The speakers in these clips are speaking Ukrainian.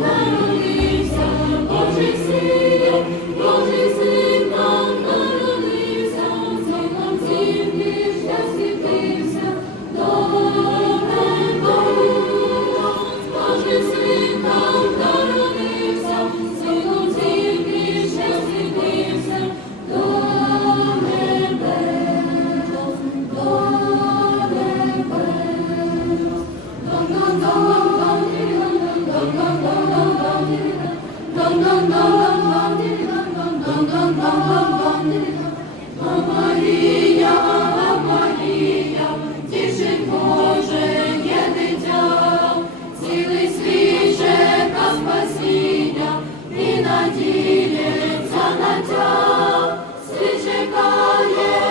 Народився, Божий син. Надіється на тя, світ.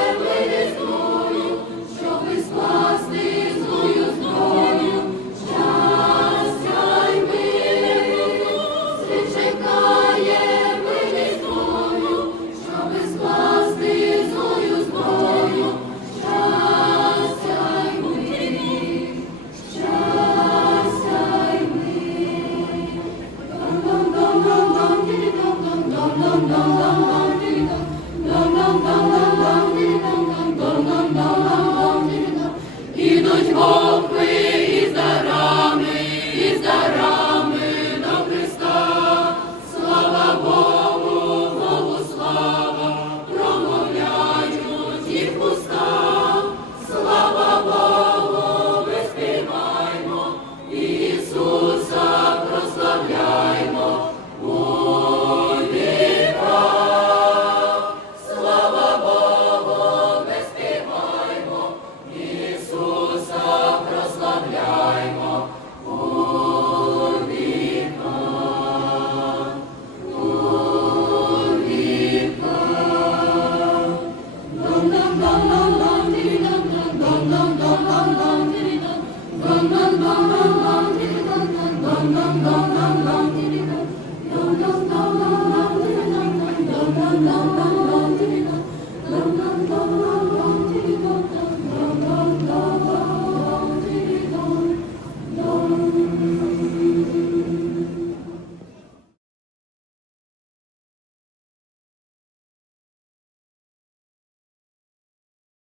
Mama.